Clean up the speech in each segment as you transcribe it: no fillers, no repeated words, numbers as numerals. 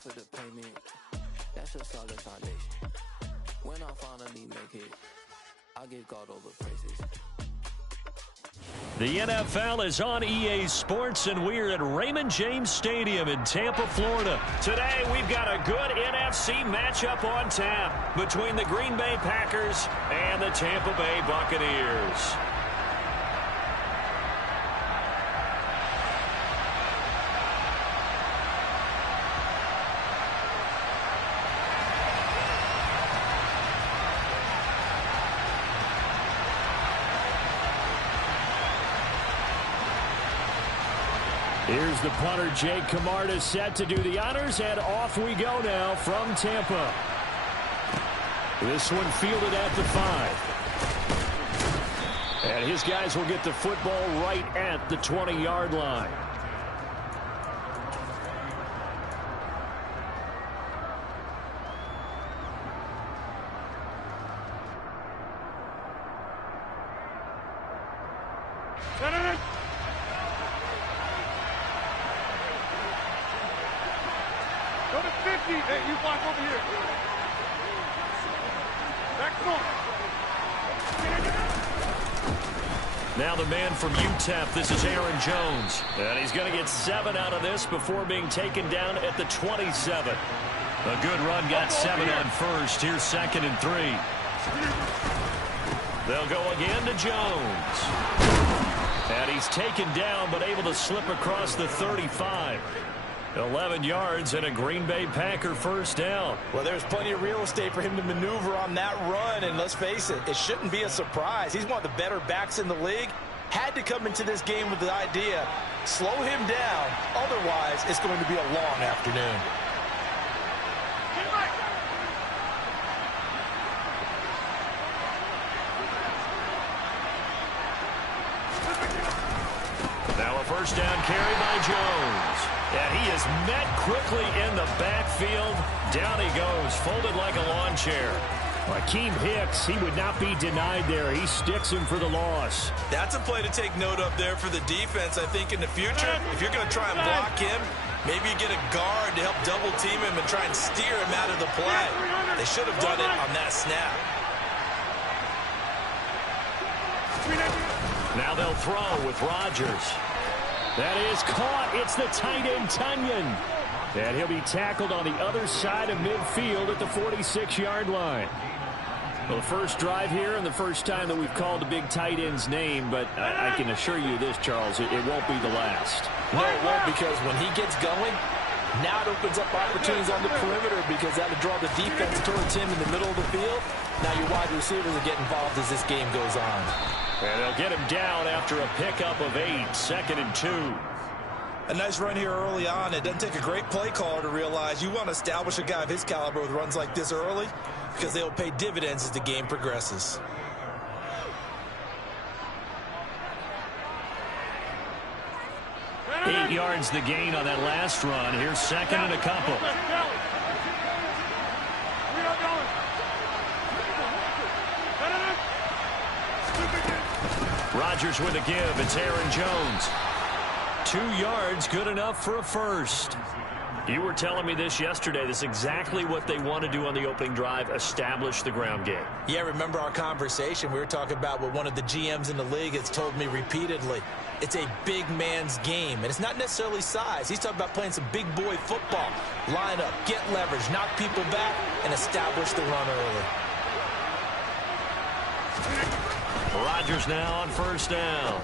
for the payment. That's a solid foundation. When I finally make it, I give God all the praises. The NFL is on EA Sports, and we're at Raymond James Stadium in Tampa, Florida. Today, we've got a good NFC matchup on tap between the Green Bay Packers and the Tampa Bay Buccaneers. Here's the punter, Jake Camarda, set to do the honors, and off we go now from Tampa. This one fielded at the 5. And his guys will get the football right at the 20-yard line. Go to 50. Hey, you block over here. Back on. Now the man from UTEP, this is Aaron Jones. And he's going to get 7 out of this before being taken down at the 27. A good run, got 7 on first. Here's 2nd and 3. They'll go again to Jones. And he's taken down, but able to slip across the 35. 11 yards and a Green Bay Packer first down. Well, there's plenty of real estate for him to maneuver on that run, and let's face it, it shouldn't be a surprise. He's one of the better backs in the league. Had to come into this game with the idea, slow him down, otherwise it's going to be a long afternoon. Now a first down carry by Jones. And he is met quickly in the backfield. Down he goes, folded like a lawn chair. Akeem Hicks, he would not be denied there. He sticks him for the loss. That's a play to take note of there for the defense, I think, in the future. If you're going to try and block him, maybe you get a guard to help double team him and try and steer him out of the play. They should have done it on that snap. Now they'll throw with Rodgers. That is caught. It's the tight end, Tunyon. And he'll be tackled on the other side of midfield at the 46-yard line. Well, the first drive here and the first time that we've called the big tight end's name, but I can assure you this, Charles, it won't be the last. No, it won't, because when he gets going, now it opens up opportunities on the perimeter because that'll draw the defense towards him in the middle of the field. Now your wide receivers will get involved as this game goes on. And they'll get him down after a pickup of 8, 2nd and 2. A nice run here early on. It doesn't take a great play caller to realize you want to establish a guy of his caliber with runs like this early because they'll pay dividends as the game progresses. Eight yards the gain on that last run. Here's 2nd and a couple. Rodgers with a give. It's Aaron Jones. 2 yards, good enough for a first. You were telling me this yesterday. This is exactly what they want to do on the opening drive, establish the ground game. Yeah, remember our conversation? We were talking about what one of the GMs in the league has told me repeatedly. It's a big man's game, and it's not necessarily size. He's talking about playing some big boy football. Line up, get leverage, knock people back, and establish the run early. Rodgers now on first down.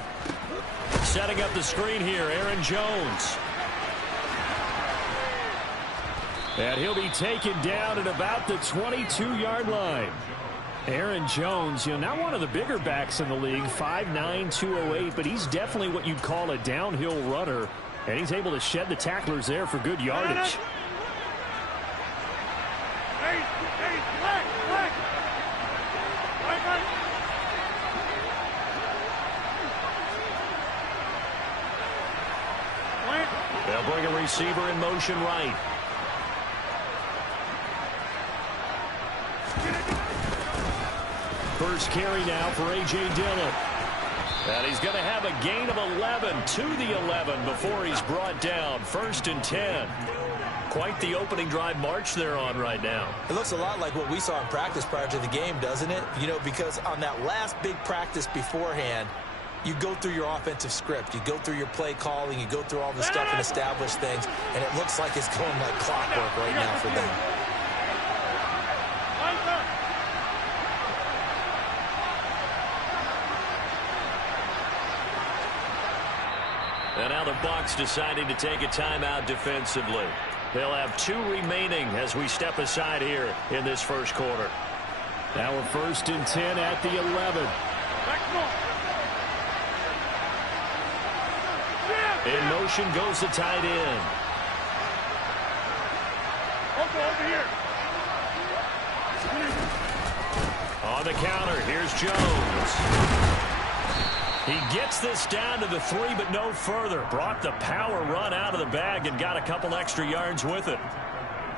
Setting up the screen here, Aaron Jones. And he'll be taken down at about the 22-yard line. Aaron Jones, not one of the bigger backs in the league, 5'9", 208, but he's definitely what you'd call a downhill runner. And he's able to shed the tacklers there for good yardage. They'll bring a receiver in motion right. First carry now for A.J. Dillon. And he's going to have a gain of 11 to the 11 before he's brought down. 1st and 10. quite the opening drive march they're on right now. It looks a lot like what we saw in practice prior to the game, doesn't it? You know, because on that last big practice beforehand, you go through your offensive script. You go through your play calling. You go through all the stuff and establish things. And it looks like it's going like clockwork right now for them. And now the Bucs deciding to take a timeout defensively. They'll have 2 remaining as we step aside here in this first quarter. Now we're 1st and 10 at the 11. In motion goes the tight end. Over here. On the counter, here's Jones. He gets this down to the 3, but no further. Brought the power run out of the bag and got a couple extra yards with it.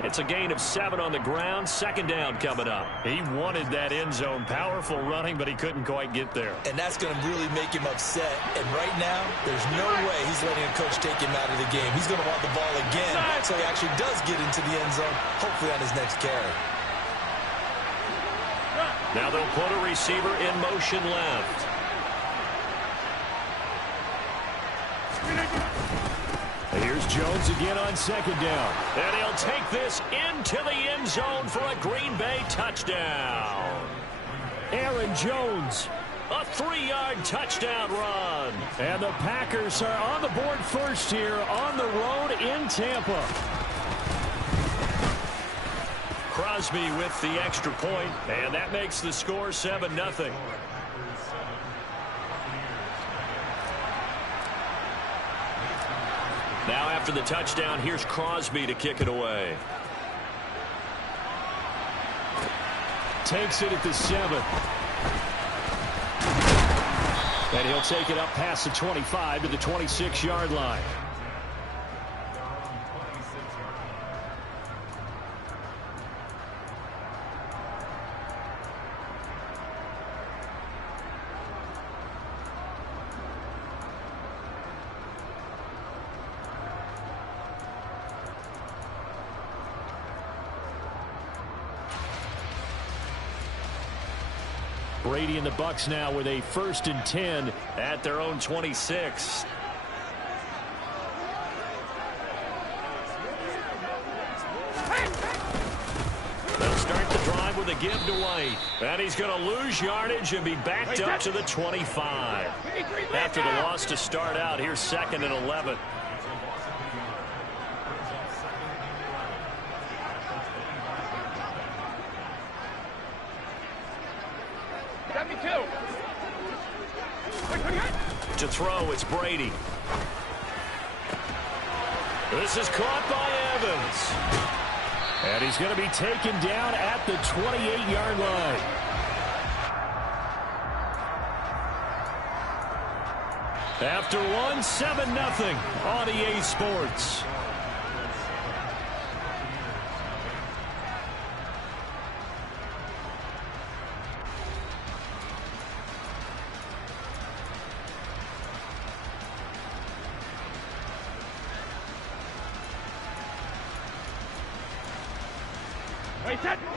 It's a gain of 7 on the ground. 2nd down coming up. He wanted that end zone. Powerful running, but he couldn't quite get there. And that's going to really make him upset. And right now, there's no way he's letting a coach take him out of the game. He's going to want the ball again, so he actually does get into the end zone, hopefully on his next carry. Now they'll put a receiver in motion left. Here's Jones again on 2nd down. And he'll take this into the end zone for a Green Bay touchdown. Aaron Jones, a 3-yard touchdown run. And the Packers are on the board first here on the road in Tampa. Crosby with the extra point, and that makes the score 7-0. Now after the touchdown, here's Crosby to kick it away. Takes it at the 7. And he'll take it up past the 25 to the 26-yard line. Brady and the Bucs now with a 1st and 10 at their own 26. They'll start the drive with a give to White. And he's going to lose yardage and be backed up to the 25. After the loss to start out, here's 2nd and 11. To throw, it's Brady. This is caught by Evans. And he's going to be taken down at the 28-yard line. After one, 7-0 on EA Sports.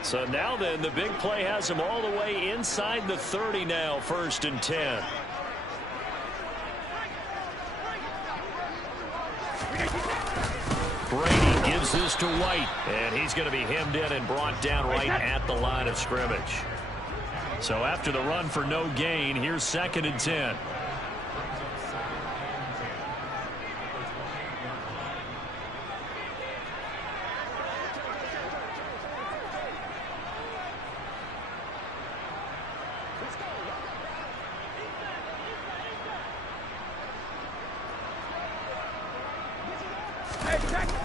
So now then, the big play has him all the way inside the 30 now, 1st and 10. Brady gives this to White, and he's going to be hemmed in and brought down right at the line of scrimmage. So after the run for no gain, here's 2nd and 10.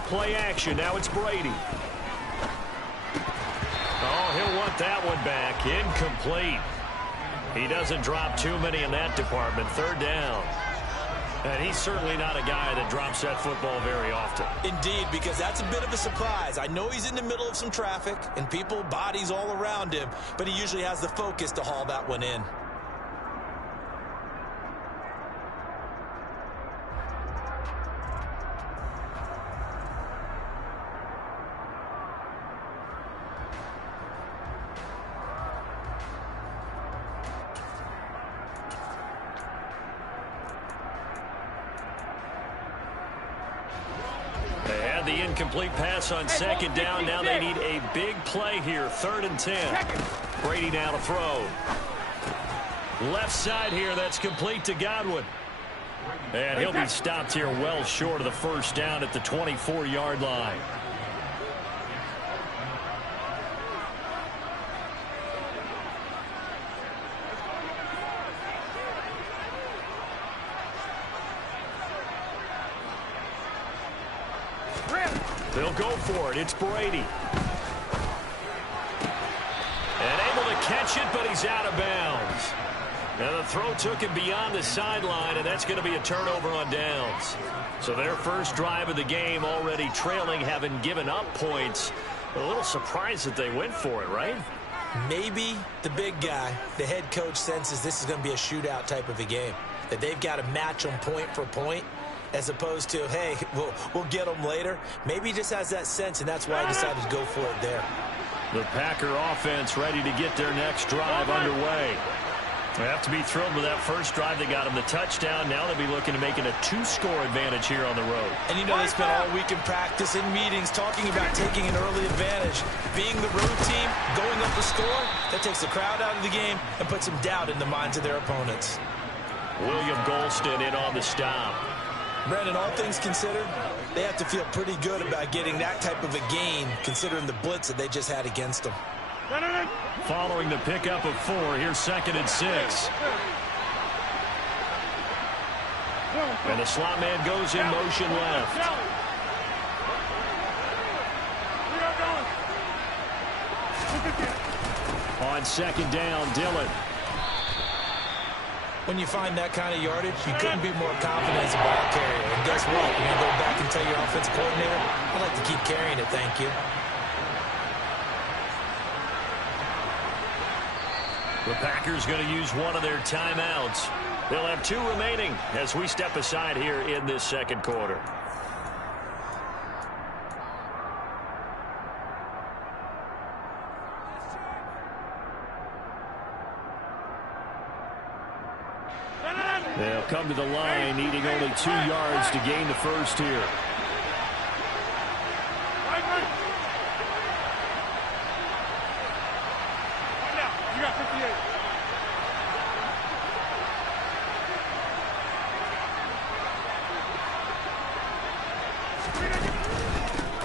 Play action. Now it's Brady. Oh, he'll want that one back. Incomplete. He doesn't drop too many in that department. 3rd down. And he's certainly not a guy that drops that football very often. Indeed, because that's a bit of a surprise. I know he's in the middle of some traffic and people, bodies all around him, but he usually has the focus to haul that one in. the incomplete pass on second down. Now they need a big play here. 3rd and 10. Brady now to throw. Left side here. That's complete to Godwin. And he'll be stopped here well short of the first down at the 24-yard line. They'll go for it. It's Brady. And able to catch it, but he's out of bounds. Now the throw took him beyond the sideline, and that's going to be a turnover on downs. So their first drive of the game already trailing, having given up points. A little surprised that they went for it, right? Maybe the big guy, the head coach, senses this is going to be a shootout type of a game. That they've got to match them point for point, as opposed to, hey, we'll get them later. Maybe he just has that sense, and that's why he decided to go for it there. The Packer offense ready to get their next drive underway. They have to be thrilled with that first drive. They got them the touchdown. Now they'll be looking to make it a 2-score advantage here on the road. And you know, they spent all week in practice, in meetings, talking about taking an early advantage. Being the road team, going up the score, that takes the crowd out of the game and puts some doubt in the minds of their opponents. William Golston in on the stop. Brandon, all things considered, they have to feel pretty good about getting that type of a gain, considering the blitz that they just had against them. Following the pickup of 4, here's 2nd and 6. And the slot man goes in motion left. On 2nd down, Dillon. When you find that kind of yardage, you couldn't be more confident as a ball carrier. And guess what? You're going to go back and tell your offensive coordinator, I'd like to keep carrying it, thank you. The Packers going to use one of their timeouts. They'll have 2 remaining as we step aside here in this second quarter. They'll come to the line, needing only 2 yards to gain the first here. You got 58.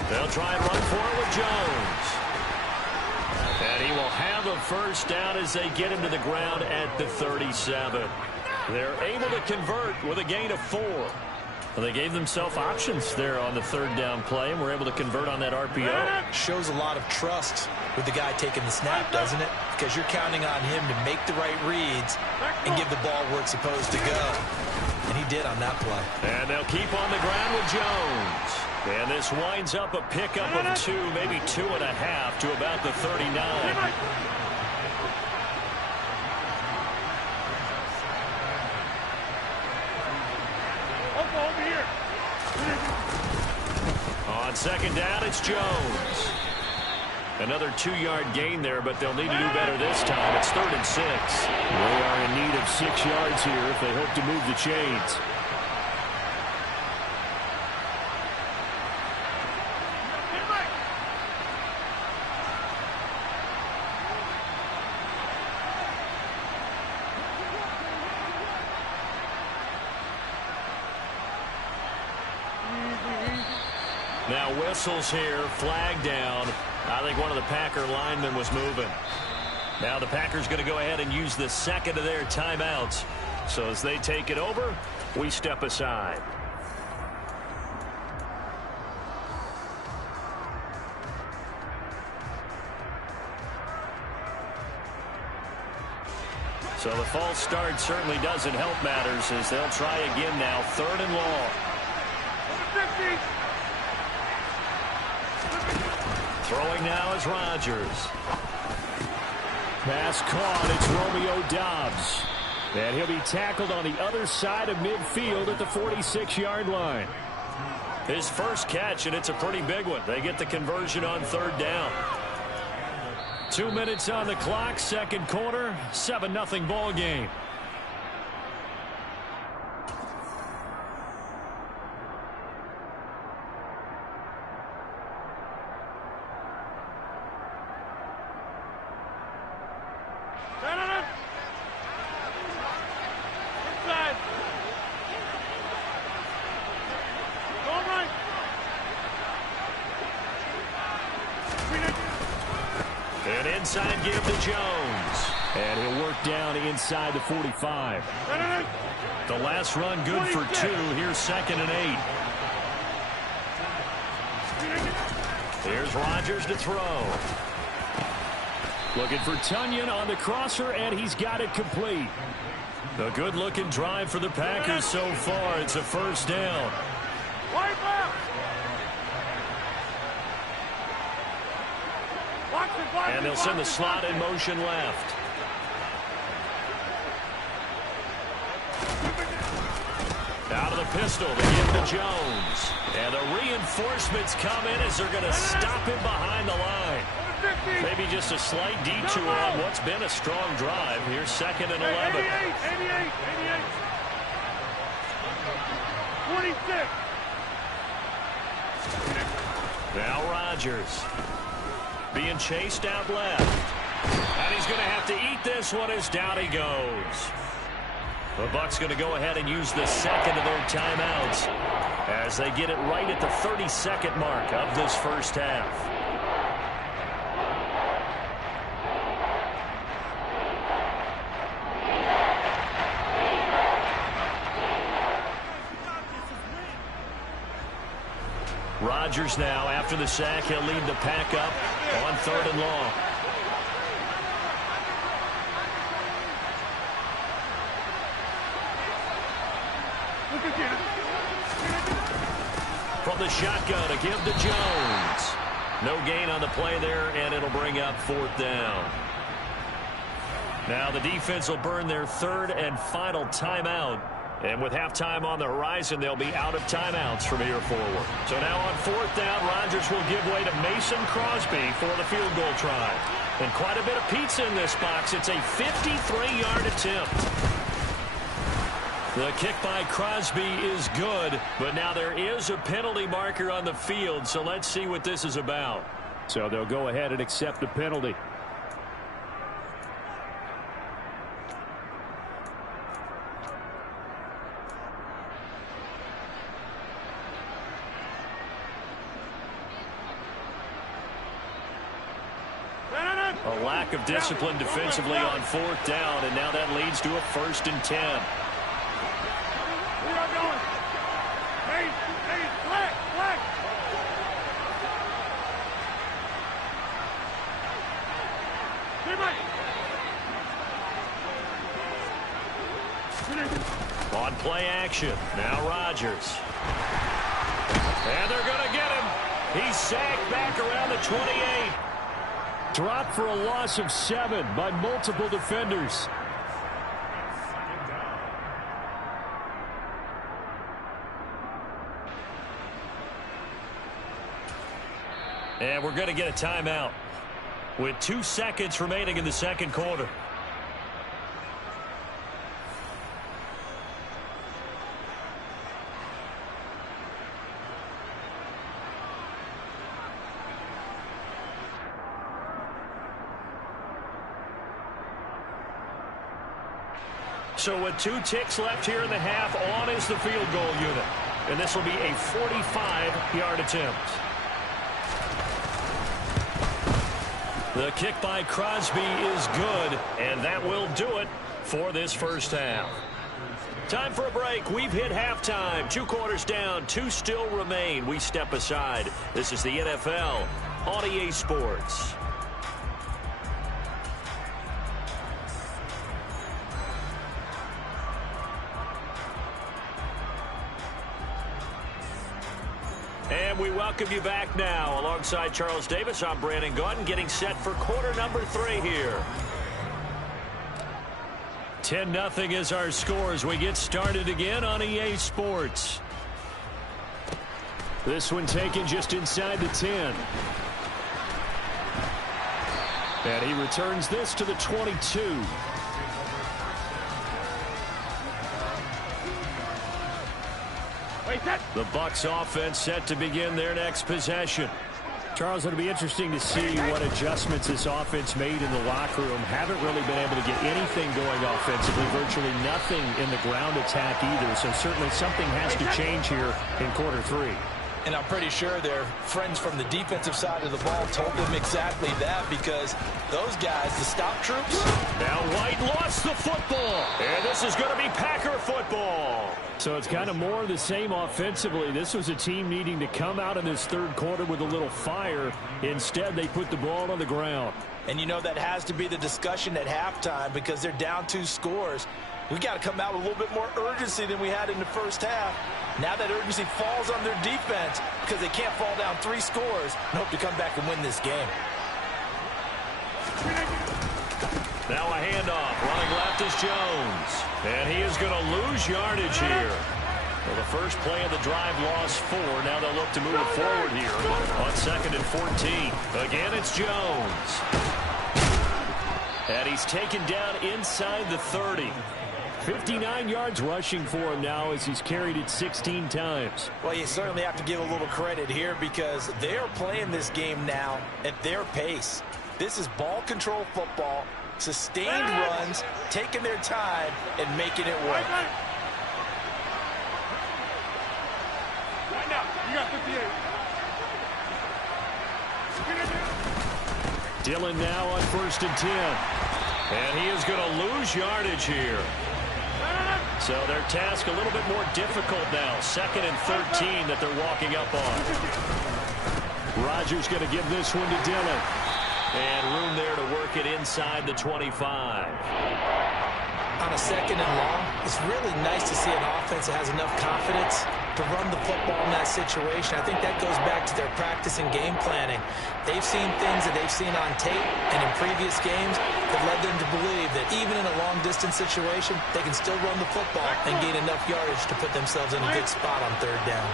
They'll try and run for it with Jones. And he will have a first down as they get him to the ground at the 37. They're able to convert with a gain of 4. Well, they gave themselves options there on the 3rd down play, and were able to convert on that RPO. Shows a lot of trust with the guy taking the snap, doesn't it? Because you're counting on him to make the right reads and give the ball where it's supposed to go. And he did on that play. And they'll keep on the ground with Jones. And this winds up a pickup of 2, maybe 2.5 to about the 39. Over here. On 2nd down, it's Jones. Another 2-yard gain there, but they'll need to do better this time. It's 3rd and 6. They are in need of 6 yards here if they hope to move the chains. Now whistles here, flag down. I think one of the Packer linemen was moving. Now the Packers going to go ahead and use the 2nd of their timeouts. So as they take it over, we step aside. So the false start certainly doesn't help matters as they'll try again now. 3rd and long. Throwing now is Rodgers. Pass caught. It's Romeo Doubs. And he'll be tackled on the other side of midfield at the 46-yard line. His first catch, and it's a pretty big one. They get the conversion on 3rd down. 2 minutes on the clock, second quarter, 7-0 ball game. An inside give to Jones. And he'll work down inside the 45. The last run good for 2. Here's 2nd and 8. Here's Rodgers to throw. Looking for Tunyon on the crosser, and he's got it complete. A good-looking drive for the Packers so far. It's a first down. And they'll send the slot in motion left. Out of the pistol to give to Jones. And the reinforcements come in as they're going to stop him behind the line. Maybe just a slight detour on what's been a strong drive. Here's 2nd and 11. 88. 46. Now Rodgers being chased out left. And he's going to have to eat this one as down he goes. The Bucs going to go ahead and use the second of their timeouts as they get it right at the 30-second mark of this first half. Rodgers now, after the sack, he'll lead the Pack up on 3rd and long. From the shotgun to give to Jones. No gain on the play there, and it'll bring up 4th down. Now the defense will burn their 3rd and final timeout. And with halftime on the horizon, they'll be out of timeouts from here forward. So now on 4th down, Rodgers will give way to Mason Crosby for the field goal try. And quite a bit of pizza in this box. It's a 53-yard attempt. The kick by Crosby is good, but now there is a penalty marker on the field, so let's see what this is about. So they'll go ahead and accept the penalty. A lack of discipline defensively on 4th down, and now that leads to a 1st and 10. On play action, now Rodgers. And they're going to get him. He's sacked back around the 28. Dropped for a loss of 7 by multiple defenders. And we're going to get a timeout with 2 seconds remaining in the second quarter. So with 2 ticks left here in the half, on is the field goal unit. And this will be a 45-yard attempt. The kick by Crosby is good, and that will do it for this first half. Time for a break. We've hit halftime. 2 quarters down, 2 still remain. We step aside. This is the NFL on EA Sports. And we welcome you back now. Alongside Charles Davis, I'm Brandon Gaudin, getting set for quarter number 3 here. 10-0 is our score as we get started again on EA Sports. This one taken just inside the 10. And he returns this to the 22. The Bucs offense set to begin their next possession. Charles, it'll be interesting to see what adjustments this offense made in the locker room. Haven't really been able to get anything going offensively, virtually nothing in the ground attack either. So certainly something has to change here in quarter 3. And I'm pretty sure their friends from the defensive side of the ball told them exactly that, because those guys, the stop troops. Now White lost the football. And this is going to be Packer football. So it's kind of more of the same offensively. This was a team needing to come out in this third quarter with a little fire. Instead, they put the ball on the ground. And you know that has to be the discussion at halftime, because they're down 2 scores. We got to come out with a little bit more urgency than we had in the first half. Now that urgency falls on their defense because they can't fall down 3 scores and hope to come back and win this game. Now a handoff. Running left is Jones. And he is going to lose yardage here. Well, the first play of the drive lost 4. Now they'll look to move it forward here on 2nd and 14. Again, it's Jones. And he's taken down inside the 30. 59 yards rushing for him now as he's carried it 16 times. Well, you certainly have to give a little credit here, because they are playing this game now at their pace. This is ball control football, sustained runs, taking their time, and making it work. Right now, you got 58. Dillon now on 1st and 10. And he is going to lose yardage here. So their task a little bit more difficult now. 2nd and 13 that they're walking up on. Rodgers going to give this one to Dillon. And room there to work it inside the 25. On a 2nd and long, it's really nice to see an offense that has enough confidence to run the football in that situation. I think that goes back to their practice and game planning. They've seen things that they've seen on tape and in previous games that led them to believe that even in a long-distance situation, they can still run the football and gain enough yardage to put themselves in a good spot on 3rd down.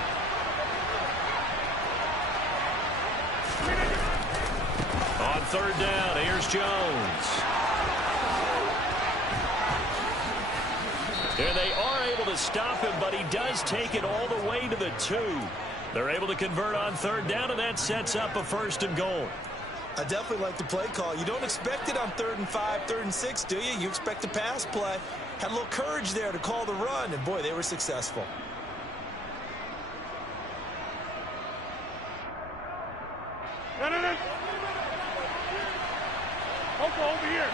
On 3rd down, here's Jones. And they are able to stop him, but he does take it all the way to the 2. They're able to convert on 3rd down, and that sets up a 1st and goal. I definitely like the play call. You don't expect it on 3rd and 5, 3rd and 6, do you? You expect a pass play. Had a little courage there to call the run, and boy, they were successful. No. Over here.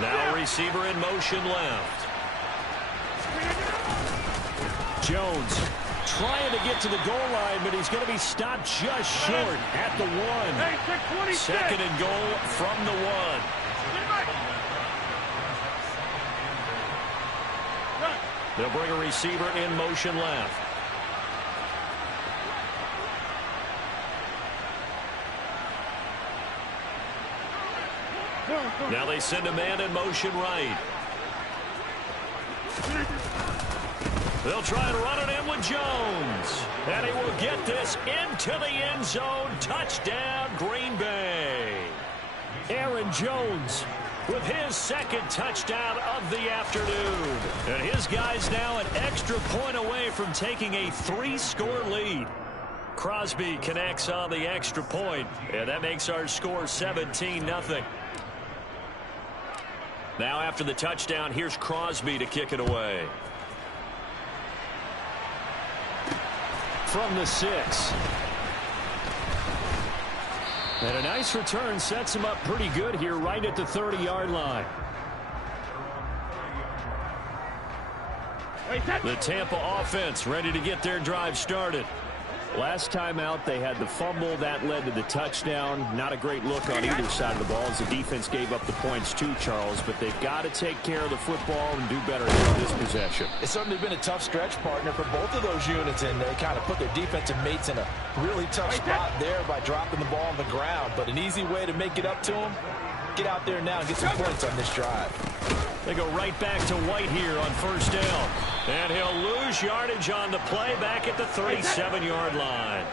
Now receiver in motion left. Jones trying to get to the goal line, but he's going to be stopped just short at the 1. Hey, 2nd and goal from the 1. They'll bring a receiver in motion left. Now they send a man in motion right. They'll try and run it in with Jones. And he will get this into the end zone. Touchdown, Green Bay. Aaron Jones with his 2nd touchdown of the afternoon. And his guys now an extra point away from taking a 3-score lead. Crosby connects on the extra point, and that makes our score 17-0. Now after the touchdown, here's Crosby to kick it away. From the 6. And a nice return sets him up pretty good here right at the 30-yard line. The Tampa offense ready to get their drive started. Last time out, they had the fumble. That led to the touchdown. Not a great look on either side of the ball as the defense gave up the points too, Charles. But they've got to take care of the football and do better in this possession. It's certainly been a tough stretch, partner, for both of those units, and they kind of put their defensive mates in a really tough spot there by dropping the ball on the ground. But an easy way to make it up to them, get out there now and get some points on this drive. They go right back to White here on 1st down. And he'll lose yardage on the play back at the 37-yard line.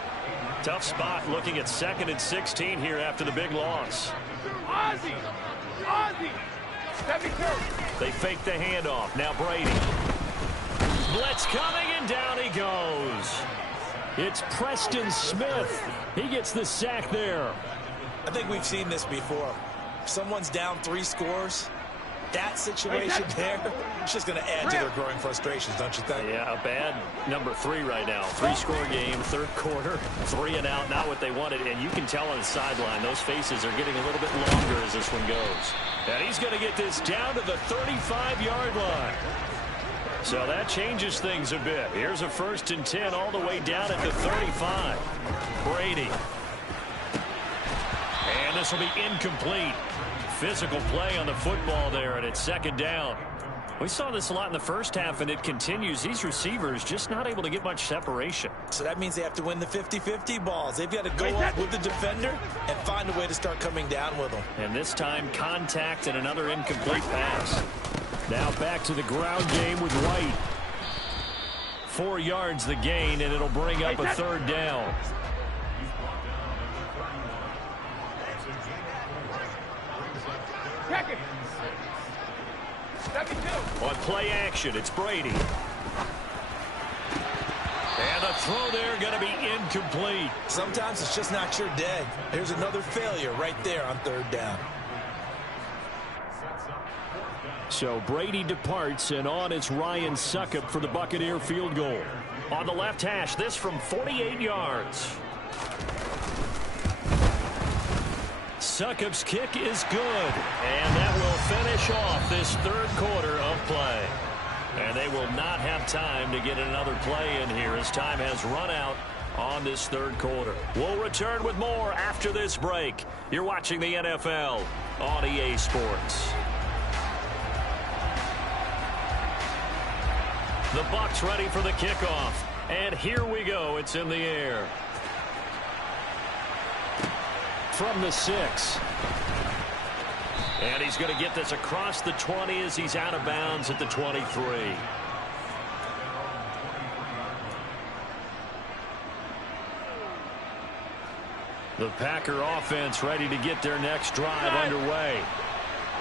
Tough spot looking at 2nd and 16 here after the big loss. Ozzie! They fake the handoff. Now Brady. Blitz coming, and down he goes. It's Preston Smith. He gets the sack there. I think we've seen this before. If someone's down 3 scores, that situation there, it's just going to add to their growing frustrations, don't you think? Yeah, a bad number 3 right now. 3-score game, third quarter, 3 and out, not what they wanted. And you can tell on the sideline, those faces are getting a little bit longer as this one goes. And he's going to get this down to the 35-yard line. So that changes things a bit. Here's a 1st and 10 all the way down at the 35. Brady. And this will be incomplete. Physical play on the football there, and it's 2nd down. We saw this a lot in the first half, and it continues. These receivers just not able to get much separation. So that means they have to win the 50-50 balls. They've got to go up with the defender and find a way to start coming down with them. And this time, contact and another incomplete pass. Now back to the ground game with White. 4 yards the gain, and it'll bring up a 3rd down. On play action, it's Brady. And the throw there going to be incomplete. Sometimes it's just not your day. Here's another failure right there on 3rd down. So Brady departs, and on is Ryan Succop for the Buccaneer field goal. On the left hash, this from 48 yards. Succop's kick is good, and that will finish off this 3rd quarter of play. And they will not have time to get another play in here as time has run out on this 3rd quarter. We'll return with more after this break. You're watching the NFL on EA Sports. The Bucs ready for the kickoff, and here we go. It's in the air. From the 6. And he's going to get this across the 20 as he's out of bounds at the 23. The Packer offense ready to get their next drive underway.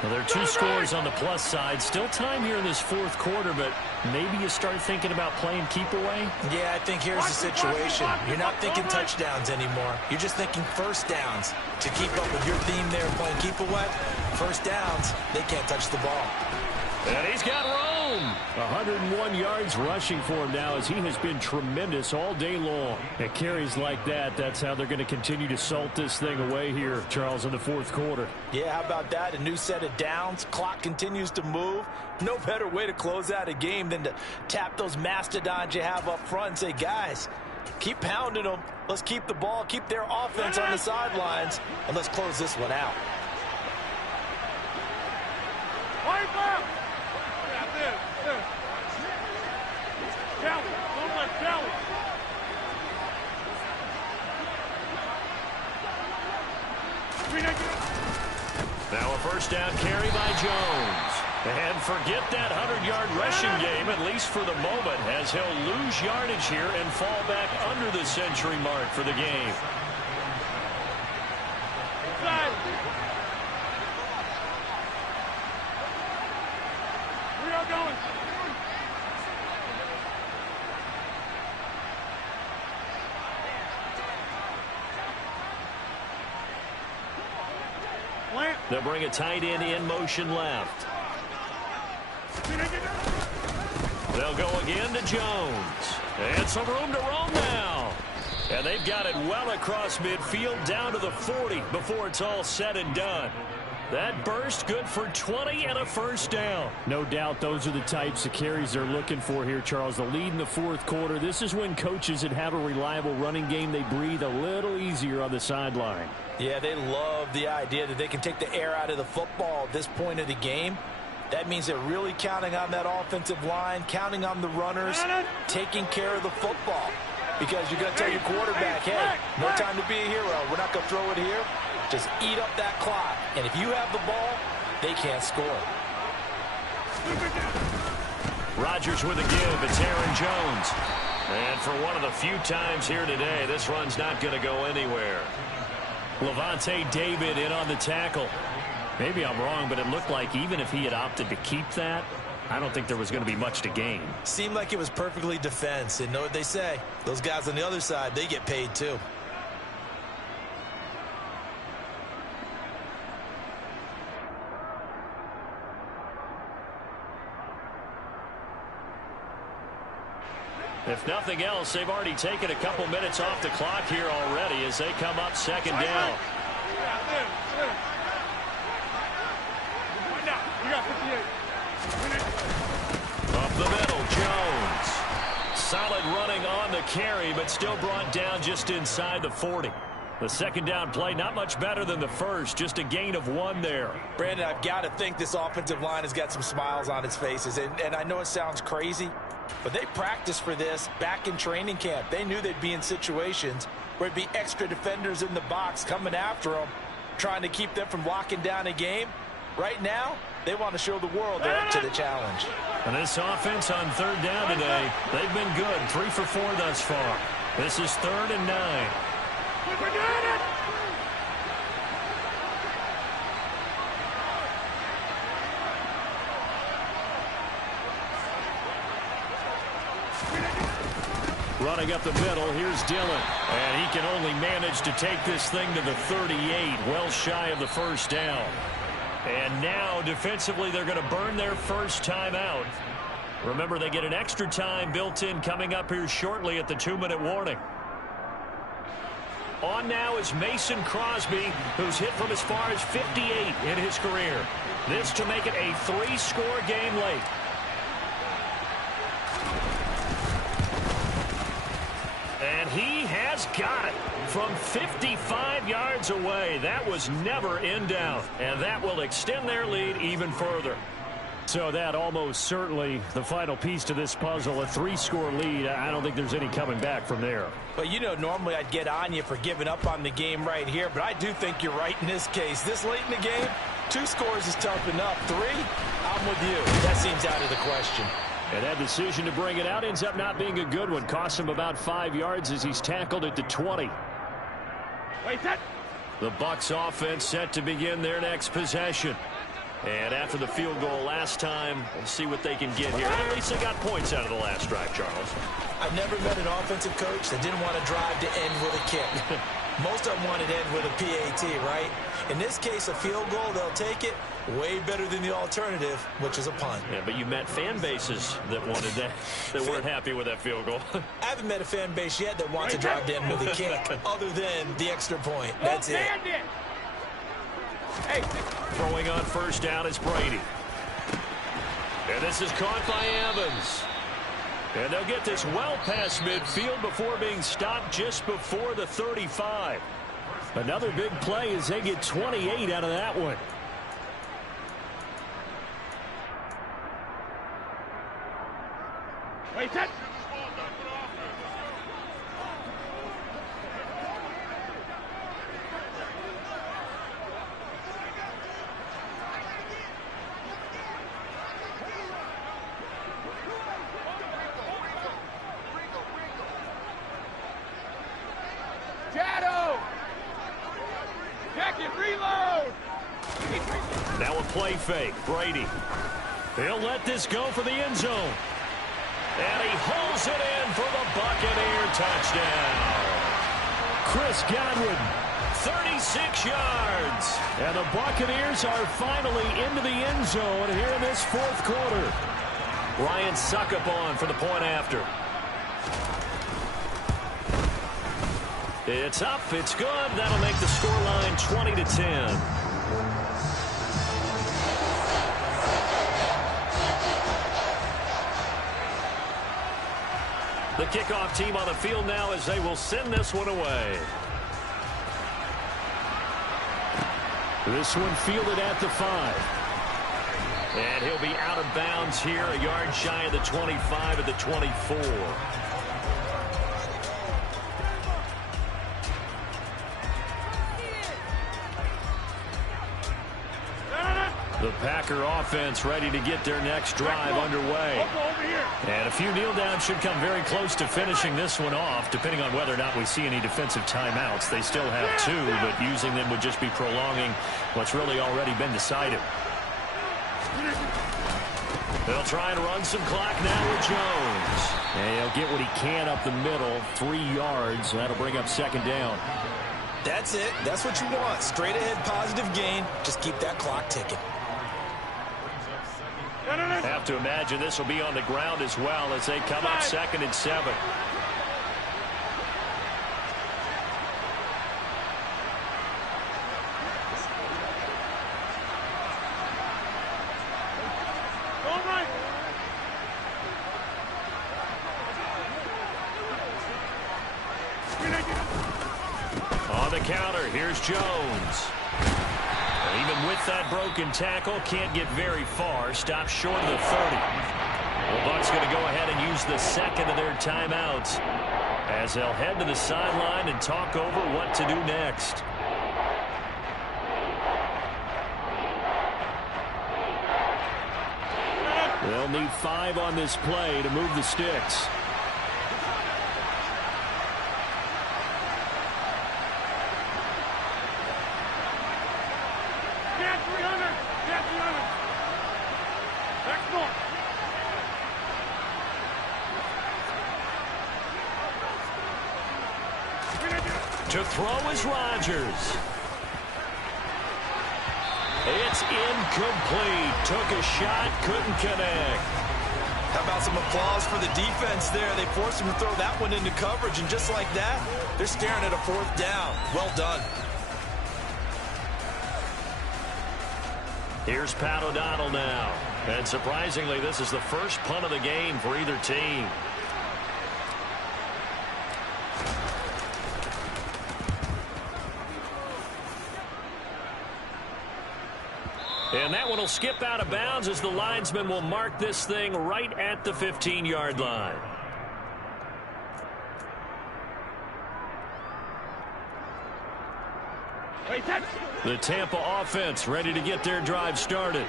Well, there are 2 scores on the plus side. Still time here in this 4th quarter, but maybe you start thinking about playing keep away? Yeah, I think here's the situation. You're not thinking touchdowns anymore. You're just thinking 1st downs. To keep up with your theme there playing keep away, 1st downs, they can't touch the ball. And he's got Rome. 101 yards rushing for him now as he has been tremendous all day long. At carries like that, that's how they're going to continue to salt this thing away here, Charles, in the 4th quarter. Yeah, how about that? A new set of downs. Clock continues to move. No better way to close out a game than to tap those mastodons you have up front and say, guys, keep pounding them. Let's keep the ball, keep their offense on the sidelines, and let's close this one out. Now a 1st down carry by Jones. And forget that 100-yard rushing game, at least for the moment, as he'll lose yardage here and fall back under the century mark for the game. We are going. They'll bring a tight end in motion left. They'll go again to Jones. And some room to roam now. And they've got it well across midfield down to the 40 before it's all said and done. That burst good for 20 and a 1st down. No doubt those are the types of carries they're looking for here, Charles. The lead in the 4th quarter. This is when coaches that have a reliable running game, they breathe a little easier on the sideline. Yeah, they love the idea that they can take the air out of the football at this point of the game. That means they're really counting on that offensive line, counting on the runners, taking care of the football. Because you're going to tell your quarterback, hey, no time to be a hero. We're not going to throw it here. Just eat up that clock. And if you have the ball, they can't score. Rodgers with a give. It's Aaron Jones. And for one of the few times here today, this run's not going to go anywhere. Levante David in on the tackle. Maybe I'm wrong, but it looked like even if he had opted to keep that, I don't think there was going to be much to gain. Seemed like it was perfectly defense. And know what they say? Those guys on the other side, they get paid too. If nothing else, they've already taken a couple minutes off the clock here already as they come up second down. Up the middle, Jones. Solid running on the carry, but still brought down just inside the 40. The second down play, not much better than the first, just a gain of 1 there. Brandon, I've got to think this offensive line has got some smiles on its faces. And I know it sounds crazy, but they practiced for this back in training camp. They knew they'd be in situations where it'd be extra defenders in the box coming after them, trying to keep them from locking down a game. Right now, they want to show the world they're up to the challenge. And this offense on third down today, they've been good, 3 for 4 thus far. This is 3rd and 9. Running up the middle, here's Dillon. And he can only manage to take this thing to the 38, well shy of the first down. And now, defensively, they're going to burn their first timeout. Remember, they get an extra time built in coming up here shortly at the 2-minute warning. On now is Mason Crosby, who's hit from as far as 58 in his career. This to make it a 3-score game late. And he has got it from 55 yards away. That was never in doubt, and that will extend their lead even further. So that almost certainly the final piece to this puzzle, a 3-score lead. I don't think there's any coming back from there. But, you know, normally I'd get on you for giving up on the game right here, but I do think you're right in this case. This late in the game, 2 scores is tough enough. 3, I'm with you. That seems out of the question. And that decision to bring it out ends up not being a good one. Costs him about 5 yards as he's tackled at the 20. Wait, that. The Bucs offense set to begin their next possession. And after the field goal last time, we'll see what they can get here. At least they got points out of the last drive, Charles. I've never met an offensive coach that didn't want to drive to end with a kick. Most of them wanted to end with a PAT, right? In this case, a field goal, they'll take it. Way better than the alternative, which is a punt. Yeah, but you met fan bases that wanted that, that weren't happy with that field goal. I haven't met a fan base yet that wants to drive to end with a kick, other than the extra point. That's it. Hey. Throwing on first down is Brady. And this is caught by Evans. And they'll get this well past midfield before being stopped just before the 35. Another big play as they get 28 out of that one. Wait, that. Shadow. Jacket, reload. Now a play fake. Brady. He'll let this go for the end zone. And he hauls it in for the Buccaneer touchdown. Chris Godwin, 36 yards. And the Buccaneers are finally into the end zone here in this 4th quarter. Ryan Succop for the point after. It's up, it's good. That'll make the scoreline 20-10. The kickoff team on the field now as they will send this one away. This one fielded at the 5. And he'll be out of bounds here, a yard shy of the 25 at the 24. The Packer offense ready to get their next drive underway. And a few kneel downs should come very close to finishing this one off, depending on whether or not we see any defensive timeouts. They still have 2, but using them would just be prolonging what's really already been decided. They'll try and run some clock now with Jones. And he'll get what he can up the middle, 3 yards. That'll bring up second down. That's it. That's what you want. Straight ahead positive gain. Just keep that clock ticking. Have to imagine this will be on the ground as well as they come up 2nd and 7. On the counter, here's Jones. Even with that broken tackle, can't get very far. Stops short of the 30. The Bucs going to go ahead and use the second of their timeouts as they'll head to the sideline and talk over what to do next. They'll need 5 on this play to move the sticks. To throw is Rodgers. It's incomplete. Took a shot, couldn't connect. How about some applause for the defense there? They forced him to throw that one into coverage, and just like that, they're staring at a 4th down. Well done. Here's Pat O'Donnell now. And surprisingly, this is the first punt of the game for either team. And that one will skip out of bounds as the linesman will mark this thing right at the 15-yard line. The Tampa offense ready to get their drive started.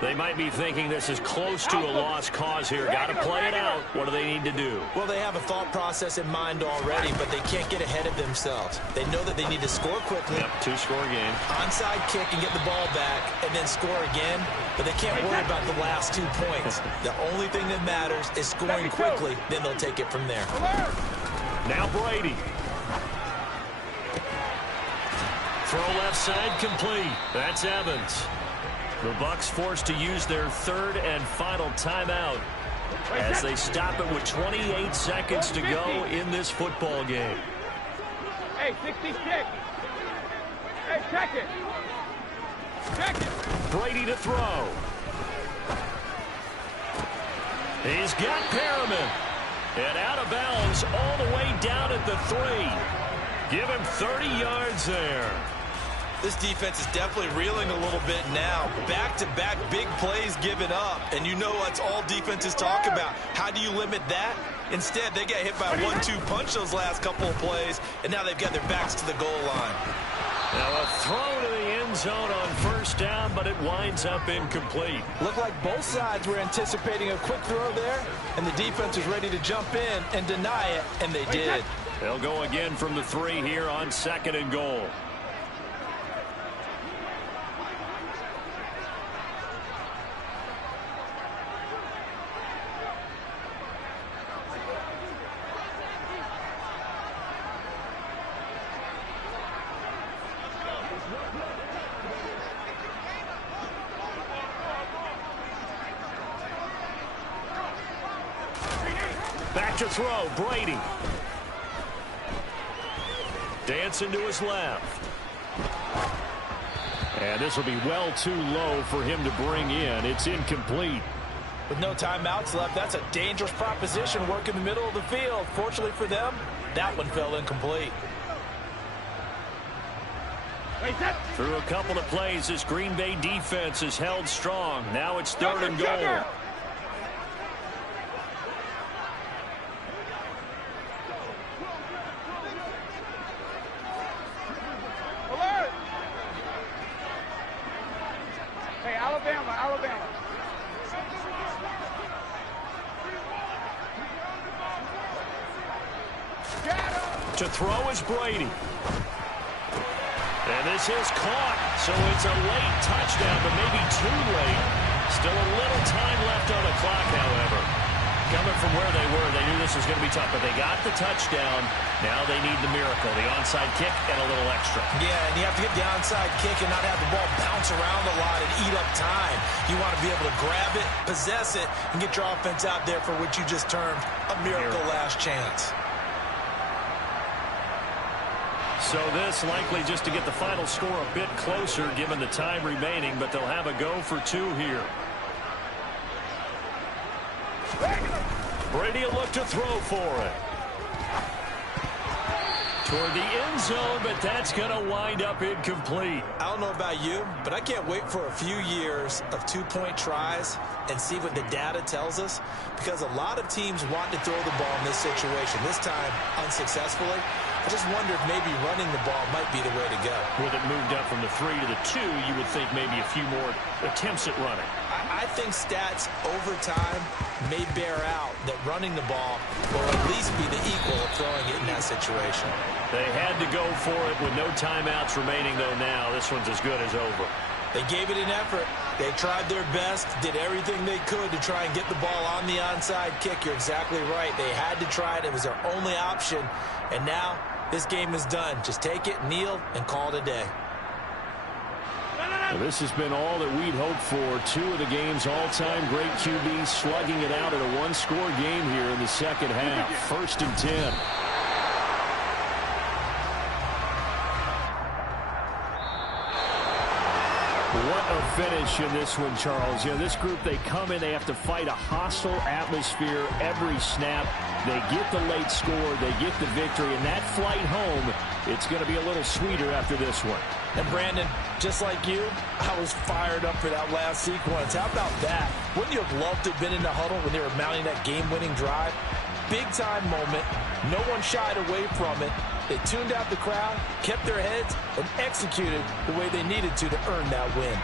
They might be thinking this is close to a lost cause here. Got to play it out. What do they need to do? Well, they have a thought process in mind already, but they can't get ahead of themselves. They know that they need to score quickly. Yep, 2-score game. Onside kick and get the ball back and then score again, but they can't worry about the last 2 points. The only thing that matters is scoring quickly, then they'll take it from there. Now Brady. Throw left side complete. That's Evans. The Bucs forced to use their 3rd and final timeout as they stop it with 28 seconds to go in this football game. Hey, 66. Hey, check it. Check it. Brady to throw. He's got Perriman. And out of bounds all the way down at the 3. Give him 30 yards there. This defense is definitely reeling a little bit now. Back-to-back big plays given up. And you know that's all defenses talk about. How do you limit that? Instead, they get hit by a 1-2 punch those last couple of plays, and now they've got their backs to the goal line. Now a throw to the end zone on 1st down, but it winds up incomplete. Looked like both sides were anticipating a quick throw there, and the defense was ready to jump in and deny it, and they did. They'll go again from the 3 here on 2nd and goal. Back to throw, Brady. Dancing to his left. And this will be well too low for him to bring in. It's incomplete. With no timeouts left, that's a dangerous proposition. Work in the middle of the field. Fortunately for them, that one fell incomplete. Through a couple of plays, this Green Bay defense is held strong. Now it's 3rd and goal. Alabama. To throw is Brady. And this is caught, so it's a late touchdown, but maybe too late. Still a little time left on the clock, however. coming from where they were, they knew this was going to be tough, but they got the touchdown. Now they need the miracle, the onside kick and a little extra. Yeah, and you have to get the onside kick and not have the ball bounce around a lot and eat up time. You want to be able to grab it, possess it, and get your offense out there for what you just termed a miracle last chance. So this likely just to get the final score a bit closer given the time remaining, but they'll have a go for 2 here. Brady will look to throw for it. Toward the end zone, but that's going to wind up incomplete. I don't know about you, but I can't wait for a few years of 2-point tries and see what the data tells us, because a lot of teams want to throw the ball in this situation, this time unsuccessfully. I just wonder if maybe running the ball might be the way to go. With it moved up from the 3 to the 2, you would think maybe a few more attempts at running. I think stats over time may bear out that running the ball will at least be the equal of throwing it in that situation. They had to go for it with no timeouts remaining, though now this one's as good as over. They gave it an effort. They tried their best, did everything they could to try and get the ball on the onside kick. You're exactly right. They had to try it. It was their only option. And now this game is done. Just take it, kneel, and call it a day. Well, this has been all that we'd hoped for. 2 of the game's all-time great QBs slugging it out at a one-score game here in the second half. 1st and 10. What a finish in this one, Charles. You know, this group, they come in, they have to fight a hostile atmosphere every snap. They get the late score, they get the victory, and that flight home, it's going to be a little sweeter after this one. And Brandon, just like you, I was fired up for that last sequence. How about that? Wouldn't you have loved to have been in the huddle when they were mounting that game-winning drive? Big-time moment. No one shied away from it. They tuned out the crowd, kept their heads, and executed the way they needed to earn that win.